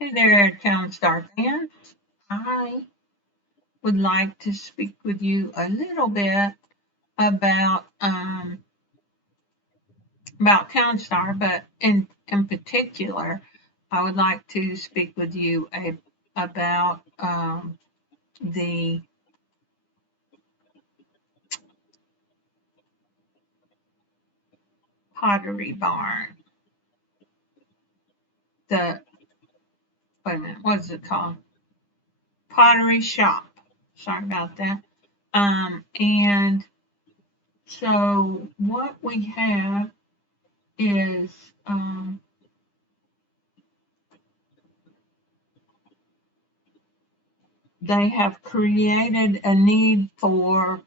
Hey there, Town Star fans. I would like to speak with you a little bit about about Town Star, but in particular, I would like to speak with you about the Pottery Barn. The Wait a minute, what is it called? Pottery Shop. Sorry about that. And so what we have is they have created a need for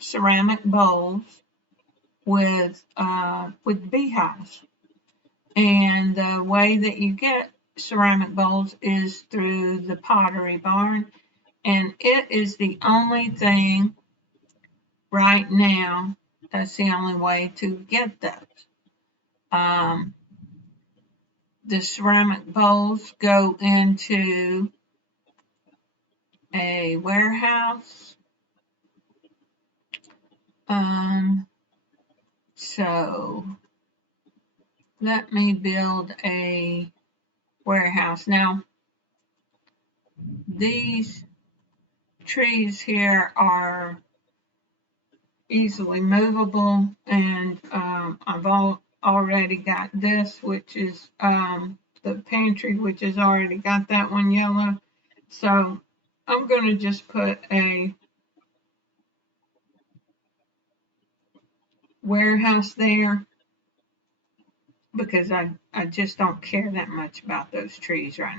ceramic bowls with beehives, and the way that you get ceramic bowls is through the Pottery Barn, and it is the only thing right now. That's the only way to get those. Um, the ceramic bowls go into a warehouse. Um, so let me build a warehouse. Now, these trees here are easily movable, and I've already got this, which is the pantry, which has already got that one yellow. So I'm going to just put a warehouse there because I just don't care that much about those trees right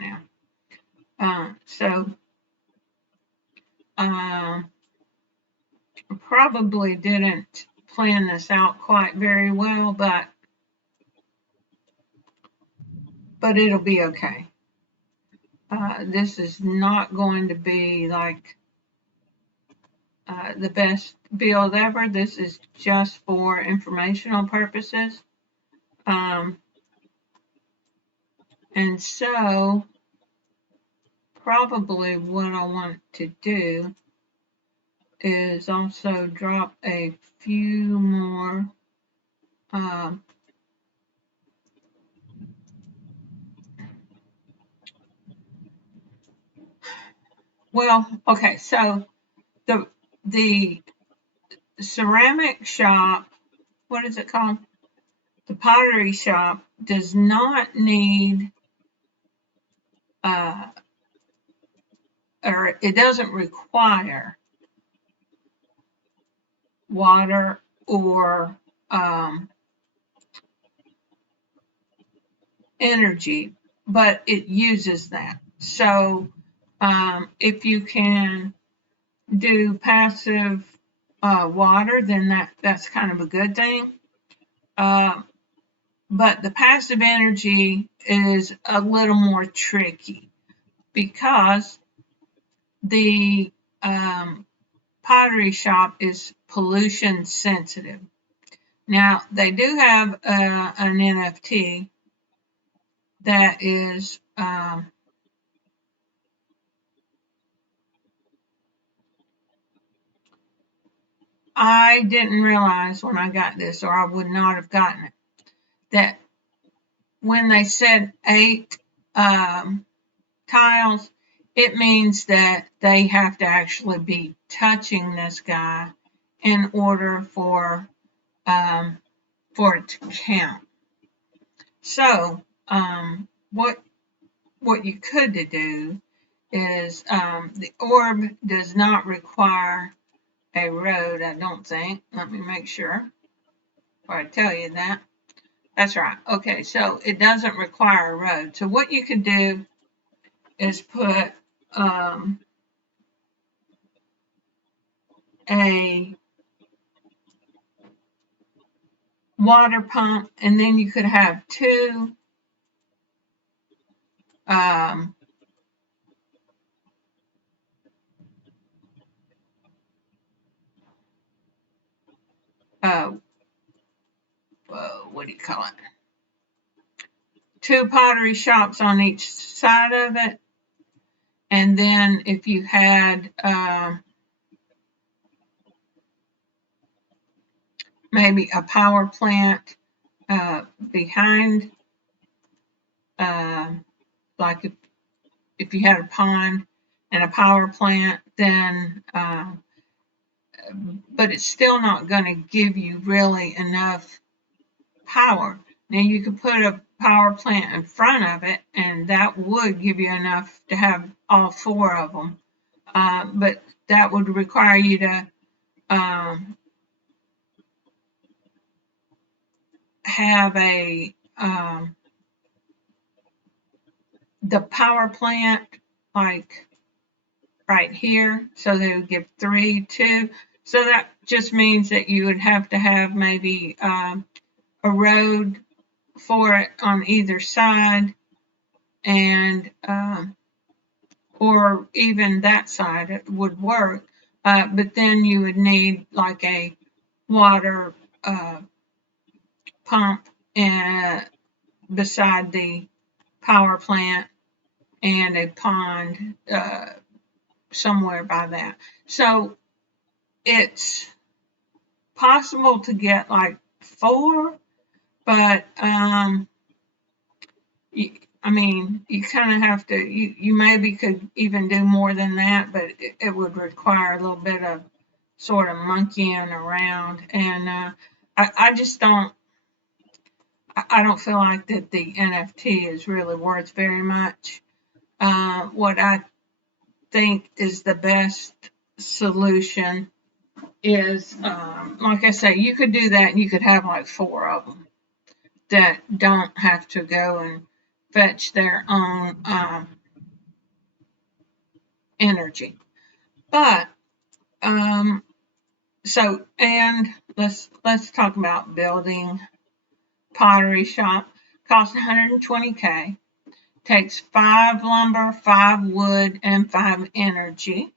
now. So I probably didn't plan this out quite very well, but it'll be okay. This is not going to be like the best build ever. This is just for informational purposes. Um, and so probably what I want to do is also drop a few more well, okay, so the ceramic shop, what is it called? The pottery shop does not need uh, or it doesn't require water or energy, but it uses that. So if you can do passive water, then that's kind of a good thing. Uh, but the passive energy is a little more tricky because the pottery shop is pollution sensitive. Now, they do have an NFT that is I didn't realize when I got this, or I would not have gotten it, that when they said 8 tiles, it means that they have to actually be touching this guy in order for it to count. So what you could do is the orb does not require a road, I don't think. Let me make sure before I tell you that. That's right. Okay, so it doesn't require a road. So what you could do is put a water pump, and then you could have two um, uh, what do you call it? 2 pottery shops on each side of it. And then if you had maybe a power plant behind, like if you had a pond and a power plant, then but it's still not going to give you really enough power. Now you could put a power plant in front of it, and that would give you enough to have all 4 of them. But that would require you to have the power plant like right here, so they would give 3, 2. So that just means that you would have to have maybe a road for it on either side, and or even that side it would work. But then you would need like a water pump beside the power plant, and a pond somewhere by that. So it's possible to get like 4, but I mean, you kind of have to, you maybe could even do more than that, but it would require a little bit of sort of monkeying around. And I just don't, I don't feel like that the NFT is really worth very much. What I think is the best solution is, like I say, you could do that and you could have like 4 of them that don't have to go and fetch their own energy. But so, and let's talk about building pottery shop. Costs $120K. Takes 5 lumber, 5 wood, and 5 energy.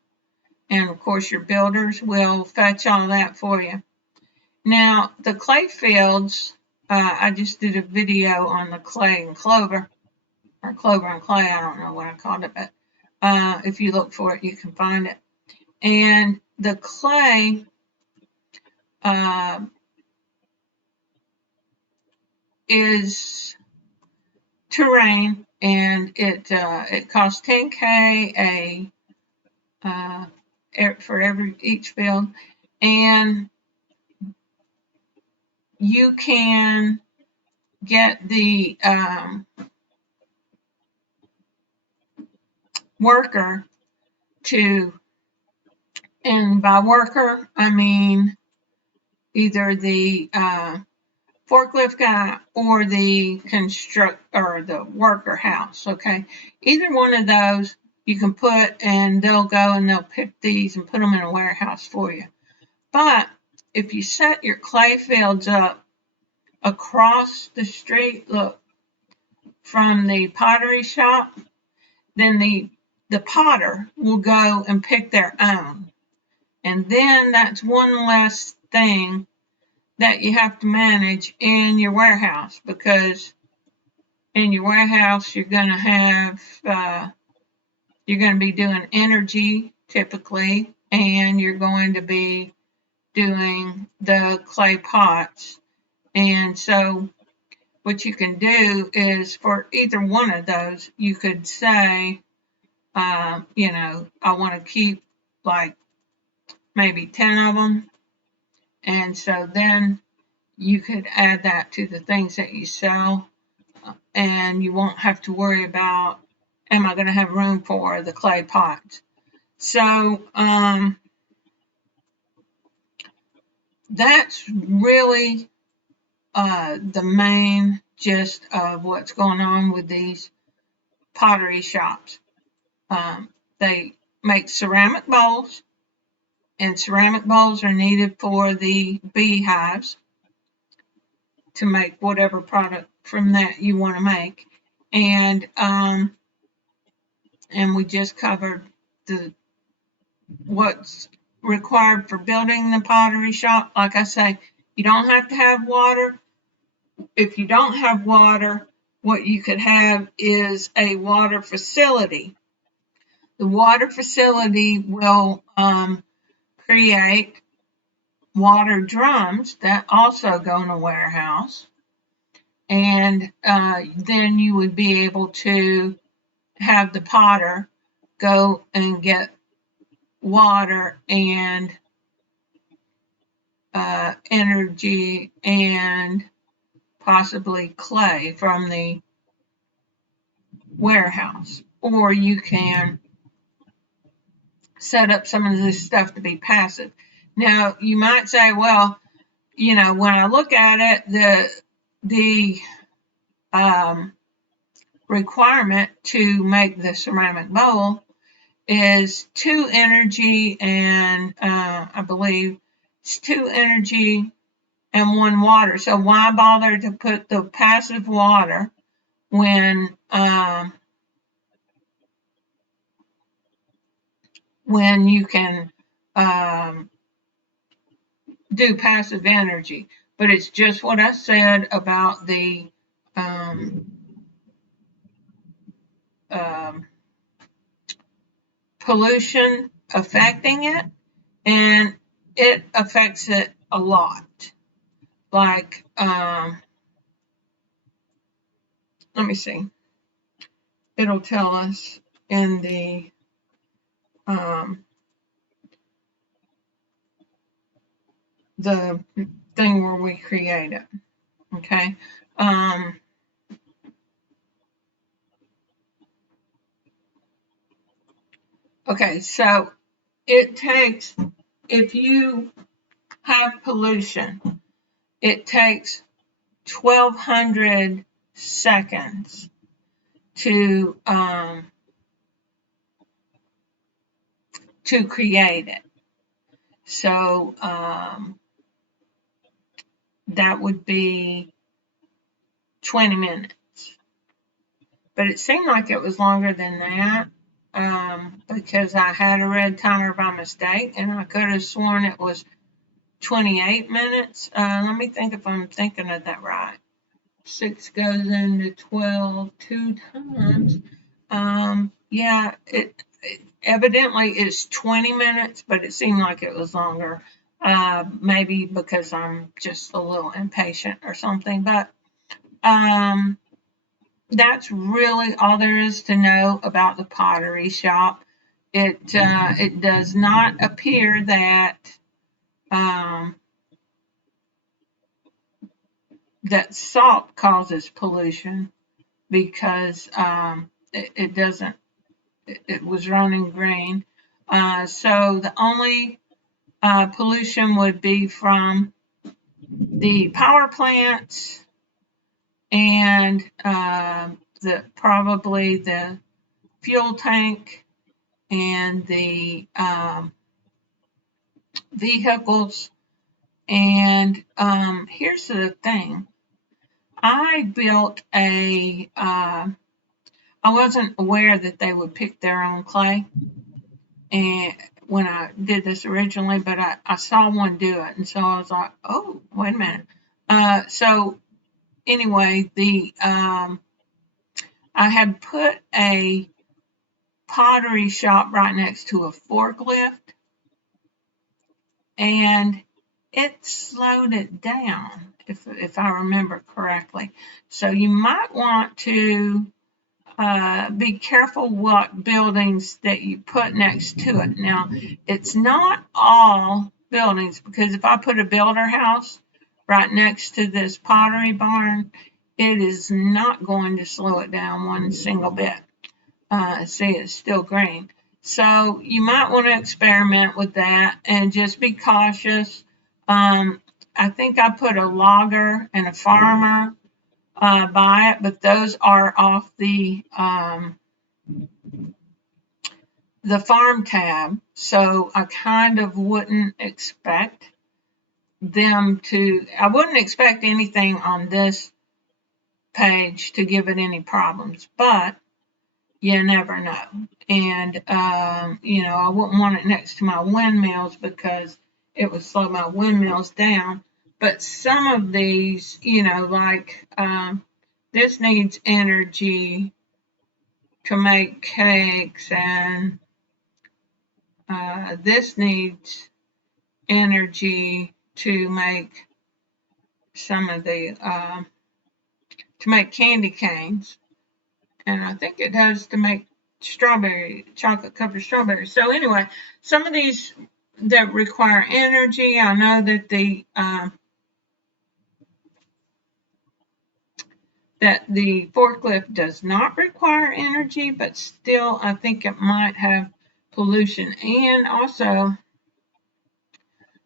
And of course, your builders will fetch all that for you. Now, the clay fields, I just did a video on the clay and clover, or clover and clay, I don't know what I called it, but if you look for it, you can find it. And the clay is terrain, and it costs $10K for each field, and you can get the worker to, and by worker I mean either the forklift guy or the worker house. Okay, either one of those you can put, and they'll go and they'll pick these and put them in a warehouse for you. But if you set your clay fields up across the street, look, from the pottery shop, then the potter will go and pick their own. And then that's one less thing that you have to manage in your warehouse, because in your warehouse you're going to have you're going to be doing energy typically, and you're going to be doing the clay pots. And so what you can do is, for either one of those, you could say, I want to keep like maybe 10 of them. And so then you could add that to the things that you sell, and you won't have to worry about, am I going to have room for the clay pots? So that's really the main gist of what's going on with these pottery shops. They make ceramic bowls, and ceramic bowls are needed for the beehives to make whatever product from that you want to make. And we just covered what's required for building the pottery shop. Like I say, you don't have to have water. If you don't have water, what you could have is a water facility. The water facility will create water drums that also go in a warehouse. And then you would be able to have the potter go and get water and energy and possibly clay from the warehouse. Or you can set up some of this stuff to be passive. Now, you might say, well, when I look at it, the requirement to make the ceramic bowl is 2 energy and I believe it's 2 energy and 1 water. So why bother to put the passive water when you can do passive energy? But it's just what I said about the pollution affecting it, and it affects it a lot. Like, let me see. It'll tell us in the thing where we create it. Okay. Okay, so it takes, if you have pollution, it takes 1,200 seconds to create it. So that would be 20 minutes. But it seemed like it was longer than that because I had a red timer by mistake, and I could have sworn it was 28 minutes. Let me think if I'm thinking of that right. 6 goes into 12 2 times. Yeah, it evidently is 20 minutes, but it seemed like it was longer. Maybe because I'm just a little impatient or something. But that's really all there is to know about the pottery shop. It does not appear that that salt causes pollution, because it doesn't. It was running green. So the only pollution would be from the power plants and probably the fuel tank and the vehicles. And here's the thing. I built I wasn't aware that they would pick their own clay, and when I did this originally, but I saw one do it, and so I was like, oh, wait a minute. So anyway, I had put a pottery shop right next to a forklift, and it slowed it down, if I remember correctly. So you might want to be careful what buildings that you put next to it. Now, it's not all buildings, because if I put a builder house right next to this pottery barn, it is not going to slow it down one single bit. See, it's still green. So you might want to experiment with that and just be cautious. I think I put a logger and a farmer by it, but those are off the farm tab, so I kind of wouldn't expect them to. I wouldn't expect anything on this page to give it any problems, but you never know. And I wouldn't want it next to my windmills because it would slow my windmills down. But some of these, like this needs energy to make cakes, and this needs energy to make some of the to make candy canes, and I think it does to make chocolate covered strawberries. So anyway, some of these that require energy, I know that the forklift does not require energy, but still I think it might have pollution. And also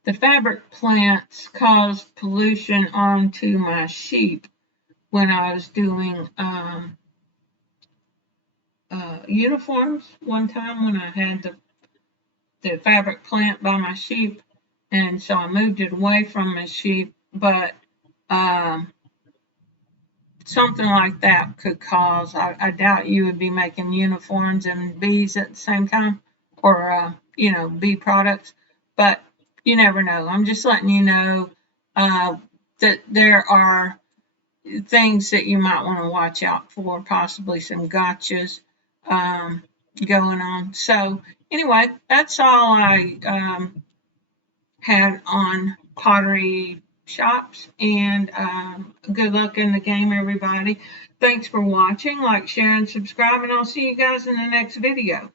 the fabric plants caused pollution onto my sheep when I was doing uniforms one time, when I had the fabric plant by my sheep, and so I moved it away from my sheep. But something like that could cause, I doubt you would be making uniforms and bees at the same time, or bee products, but you never know. I'm just letting you know that there are things that you might want to watch out for, possibly some gotchas going on. So anyway, that's all I had on pottery shops, and good luck in the game, everybody. Thanks for watching. Like, share, and subscribe, and I'll see you guys in the next video.